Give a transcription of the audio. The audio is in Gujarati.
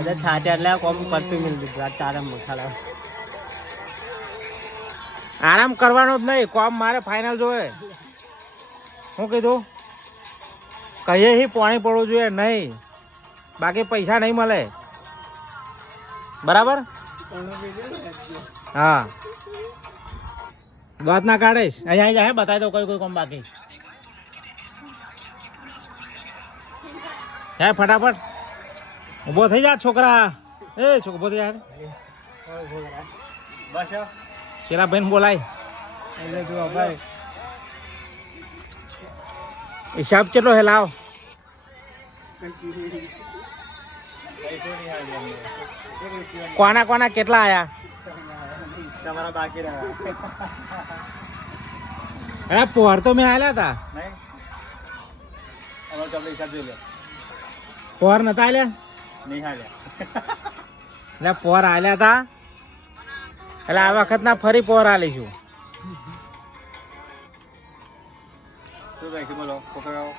બધા થાચા એટલે કોમ પડતું મિલ દીધું આ તારા મસાલા આરામ કરવાનો જ નહીં, કોમ મારે ફાઇનલ જોવે. શું કીધું? કહીએ હી પાણી પડવું જોઈએ નહીં, બાકી પૈસા નહીં મળે. બરાબર? હા, વાત ના કાઢીશ. અહીંયા જાય બતાવી દો કોઈ કોમ બાકી. હે ફટાફટ ઊભો થઈ જા છોકરા. ઊભો થઈ જા. બસ પેલા બેન બોલાય. એટલે તું ભાઈ હિસાબ કેટલો હે લાવ. કોના કોના કેટલા આયા? તમારા બાકી રહ્યા અરે પોર તો મેં આલ્યા હતા. નહીં અમારે તો આપણે હિસાબ જોઈ લે પોર નતા આલ્યા? નહીં હાલ્યા એટલે પોર આલ્યા હતા, એટલે આ વખત ના ફરી પોર આલીશું. શું ભાઈ બોલો પકડાવો.